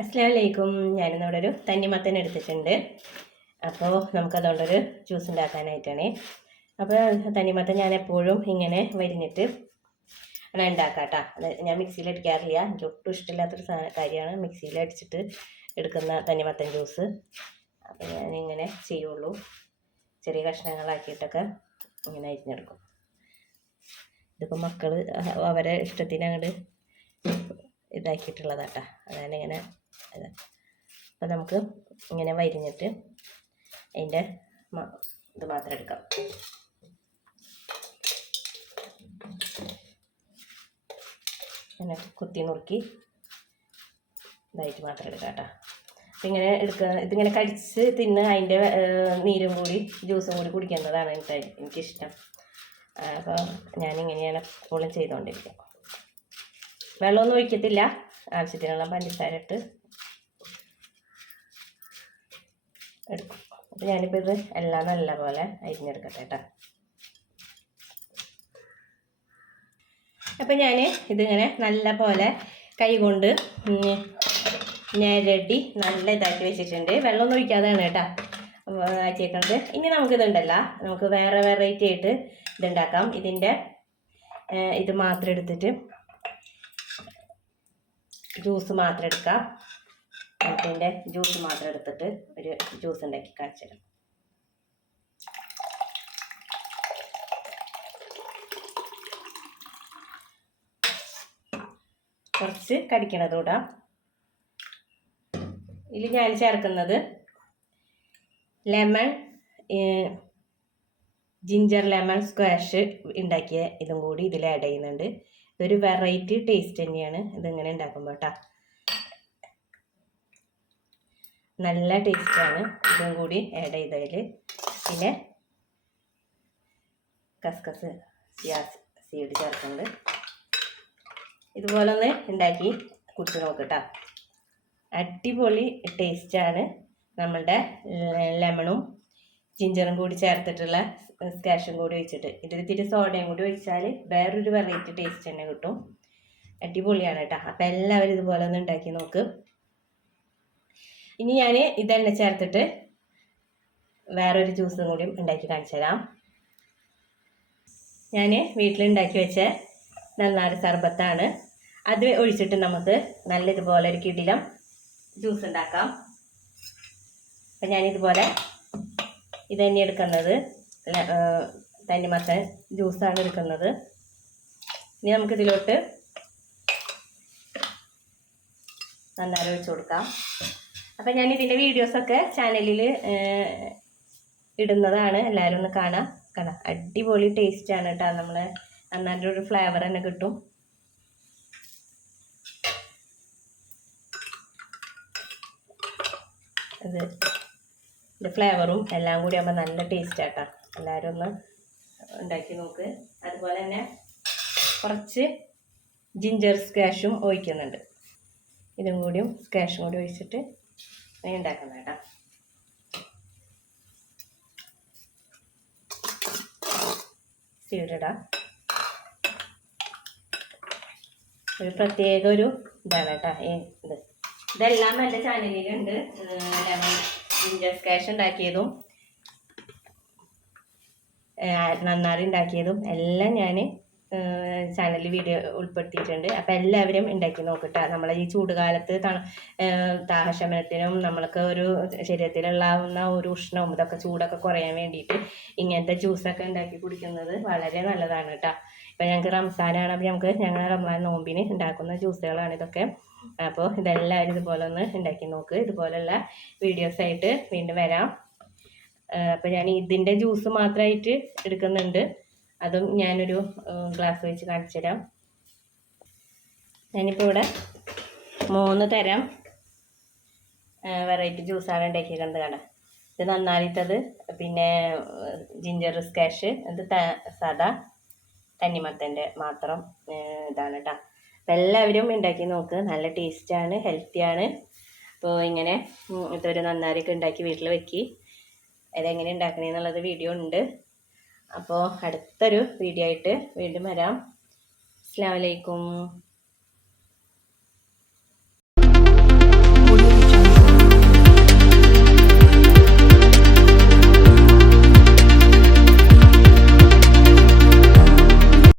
അസ്സാം വലൈക്കും ഞാനിന്നിവിടെ ഒരു തന്നിമത്തൻ എടുത്തിട്ടുണ്ട്. അപ്പോൾ നമുക്കതുകൊണ്ടൊരു ജ്യൂസ് ഉണ്ടാക്കാനായിട്ടാണ്. അപ്പോൾ തന്നിമത്തൻ ഞാൻ എപ്പോഴും ഇങ്ങനെ വരിഞ്ഞിട്ട് ആണ് ഉണ്ടാക്കാട്ടോ. അത് ഞാൻ മിക്സിയിൽ അടിക്കാറില്ല എനിക്ക് ഒട്ടും ഇഷ്ടമില്ലാത്തൊരു കാര്യമാണ് മിക്സിയിൽ അടിച്ചിട്ട് എടുക്കുന്ന തന്നിമത്തൻ ജ്യൂസ് അപ്പോൾ ഞാനിങ്ങനെ ചെയ്യുള്ളൂ. ചെറിയ കഷ്ണങ്ങളാക്കിയിട്ടൊക്കെ ഇങ്ങനെ അരിഞ്ഞെടുക്കും. ഇതിപ്പോൾ മക്കൾ അവരെ ഇഷ്ടത്തിന് അങ്ങോട്ട് ഇതാക്കിയിട്ടുള്ളതാട്ടാ. അതാണ് ഇങ്ങനെ ഇത് അപ്പം നമുക്ക് ഇങ്ങനെ വരിഞ്ഞിട്ട് അതിന്റെ ഇത് മാത്രം എടുക്കാം. ഇങ്ങനെ കുത്തി നുറുക്കി ഇതായിട്ട് മാത്രം എടുക്കാം കേട്ടോ. അപ്പം ഇങ്ങനെ എടുക്കുക ഇതിങ്ങനെ കടിച്ച് തിന്ന് അതിന്റെ നീരും കൂടി ജ്യൂസും കൂടി കുടിക്കുന്നതാണ് എനിക്ക് എനിക്കിഷ്ടം. അപ്പോൾ ഞാനിങ്ങനെയാണ് എപ്പോഴും ചെയ്തുകൊണ്ടിരിക്കുക വെള്ളമൊന്നും ഒഴിക്കത്തില്ല. ആവശ്യത്തിനുള്ള പഞ്ചസാര ഇട്ട് എടുക്കും. അപ്പോൾ ഞാനിപ്പോൾ ഇത് എല്ലാം നല്ല പോലെ അരിഞ്ഞെടുക്കട്ടെ കേട്ടോ അപ്പോൾ ഞാൻ ഇതിങ്ങനെ നല്ല പോലെ കൈ കൊണ്ട് ഞെരടി നല്ല ഇതാക്കി വെച്ചിട്ടുണ്ട്. വെള്ളമൊന്നും ഒഴിക്കാതെയാണ് കേട്ടോ. ആക്കിയേക്കുന്നത് ഇനി നമുക്കിതുണ്ടല്ല. നമുക്ക് വേറെ വെറൈറ്റി ആയിട്ട് ഇതുണ്ടാക്കാം. ഇതിന്റെ ഇത് മാത്രം എടുത്തിട്ട് ജ്യൂസ് മാത്രം എടുക്കാം. ഇതിന്റെ ജ്യൂസ് മാത്രം എടുത്തിട്ട് ഒരു ജ്യൂസ് ഉണ്ടാക്കി കാണിച്ചു തരാം കുറച്ച് കടിക്കണത് കൂടാം. ഇതിൽ ഞാൻ ചേർക്കുന്നത് ലെമൺ ജിഞ്ചർ ലെമൺ സ്ക്വാഷ് ഉണ്ടാക്കിയ ഇതും കൂടി ഇതിൽ ആഡ് ചെയ്യുന്നുണ്ട്. ഇതൊരു വെറൈറ്റി ടേസ്റ്റ് തന്നെയാണ്. ഇതിങ്ങനെ ഉണ്ടാക്കുമ്പോൾ കേട്ടോ നല്ല ടേസ്റ്റാണ് ഇതും കൂടി ആഡ് ചെയ്തതിൽ പിന്നെ കസ്കസ് സിയാസ് സീഡ് ചേർക്കുന്നുണ്ട്. ഇതുപോലെ ഒന്ന് ഉണ്ടാക്കി കുടിച്ച് നോക്കട്ടോ അടിപൊളി ടേസ്റ്റാണ് നമ്മളുടെ ലെമണും ജിഞ്ചറും കൂടി ചേർത്തിട്ടുള്ള സ്കാഷും കൂടി ഒഴിച്ചിട്ട്. തിരി സോഡയും കൂടി ഒഴിച്ചാൽ വേറൊരു വെറൈറ്റി ടേസ്റ്റ് തന്നെ കിട്ടും. അടിപൊളിയാണ് കേട്ടോ. അപ്പം എല്ലാവരും ഇതുപോലെ ഒന്ന് ഉണ്ടാക്കി നോക്ക്. ഇനി ഞാൻ ഇതെണ്ണ ചേർത്തിട്ട് വേറൊരു ജ്യൂസും കൂടി ഉണ്ടാക്കി കാണിച്ചു തരാം. ഞാൻ വീട്ടിലുണ്ടാക്കി വെച്ച നന്നാരി സർബത്താണ്. അത് ഒഴിച്ചിട്ട് നമുക്ക് നല്ല ഇതുപോലെ ഒരു കിടിലം ജ്യൂസ് ഉണ്ടാക്കാം. അപ്പം ഞാനിതുപോലെ ഇത് തന്നെ എടുക്കുന്നത് തന്നെ ആ, ജ്യൂസാണ് എടുക്കുന്നത്. ഇനി നമുക്കിതിലോട്ട് നന്നായി ഒഴിച്ചു കൊടുക്കാം. അപ്പം ഞാൻ ഇതിന്റെ വീഡിയോസൊക്കെ ചാനലിൽ ഇടുന്നതാണ്. എല്ലാവരും ഒന്ന് കാണാം. കാണാം അടിപൊളി ടേസ്റ്റാണ് കേട്ടോ നമ്മൾ നന്നായിട്ട് ഒരു ഫ്ലേവർ തന്നെ കിട്ടും. ഇത് ഇതിന്റെ ഫ്ലേവറും എല്ലാം കൂടി ആകുമ്പോൾ നല്ല ടേസ്റ്റ് ആട്ടോ. എല്ലാവരും ഒന്ന് ഉണ്ടാക്കി നോക്ക്. അതുപോലെ തന്നെ കുറച്ച് ജിഞ്ചർ സ്ക്വാഷും ഒഴിക്കുന്നുണ്ട്. ഇതും കൂടിയും സ്ക്വാഷും കൂടി ഒഴിച്ചിട്ട് അങ്ങനെ ഉണ്ടാക്കുന്നത് കേട്ടോ. സീഡിടാം ഒരു പ്രത്യേക ഒരു ഇതാണ് കേട്ടോ ഇത്. ഇതെല്ലാം എന്റെ ചാനലിലുണ്ട്. ലെമൺ ജിഞ്ചർ സ്കാഷ് ഉണ്ടാക്കിയതും നന്നാറി ഉണ്ടാക്കിയതും എല്ലാം ഞാൻ ചാനലിൽ വീഡിയോ ഉൾപ്പെടുത്തിയിട്ടുണ്ട്. അപ്പം എല്ലാവരും ഉണ്ടാക്കി നോക്കട്ടെ. നമ്മളെ ഈ ചൂടുകാലത്ത് തണു ദാഹശമനത്തിനും നമ്മൾക്ക് ഒരു ശരീരത്തിലുള്ളാവുന്ന ഒരു ഉഷ്ണവും ഇതൊക്കെ ചൂടൊക്കെ കുറയാൻ വേണ്ടിയിട്ട് ഇങ്ങനത്തെ ജ്യൂസൊക്കെ ഉണ്ടാക്കി കുടിക്കുന്നത് വളരെ നല്ലതാണ് കേട്ടോ. ഇപ്പം ഞങ്ങൾക്ക് റംസാനാണ് അപ്പോൾ ഞങ്ങൾക്ക് ഞങ്ങൾ റംസാൻ നോമ്പിന് ഉണ്ടാക്കുന്ന ജ്യൂസുകളാണ് ഇതൊക്കെ. അപ്പോൾ ഇതെല്ലാവരും ഇതുപോലെ ഒന്ന് ഉണ്ടാക്കി നോക്ക്. ഇതുപോലുള്ള വീഡിയോസായിട്ട് വീണ്ടും വരാം. അപ്പോൾ ഞാൻ ഇതിന്റെ ജ്യൂസ് മാത്രമായിട്ട് എടുക്കുന്നുണ്ട്. അതും ഞാനൊരു ഗ്ലാസ് വെച്ച് കാണിച്ചു തരാം. ഞാനിപ്പോൾ ഇവിടെ മൂന്ന് തരം വെറൈറ്റി ജ്യൂസാണ് ഉണ്ടാക്കിയിരിക്കുന്നത് കണ്ട ഇത് നന്നായിട്ടത് പിന്നെ ജിഞ്ചർ സ്കാഷ് അത് സാദാ തന്നിമത്തന്റെ മാത്രം ഇതാണ് കേട്ടോ അപ്പം എല്ലാവരും ഉണ്ടാക്കി നോക്ക്. നല്ല ടേസ്റ്റാണ് ഹെൽത്തിയാണ് അപ്പോൾ ഇങ്ങനെ ഇതൊരു നന്നാരിയൊക്കെ ഉണ്ടാക്കി വീട്ടിൽ വെക്കി. അതെങ്ങനെ ഉണ്ടാക്കണേന്നുള്ളത് വീഡിയോ ഉണ്ട്. അപ്പോൾ അടുത്തൊരു വീഡിയോ ആയിട്ട് വീണ്ടും വരാം. അസ്സാം വലൈക്കും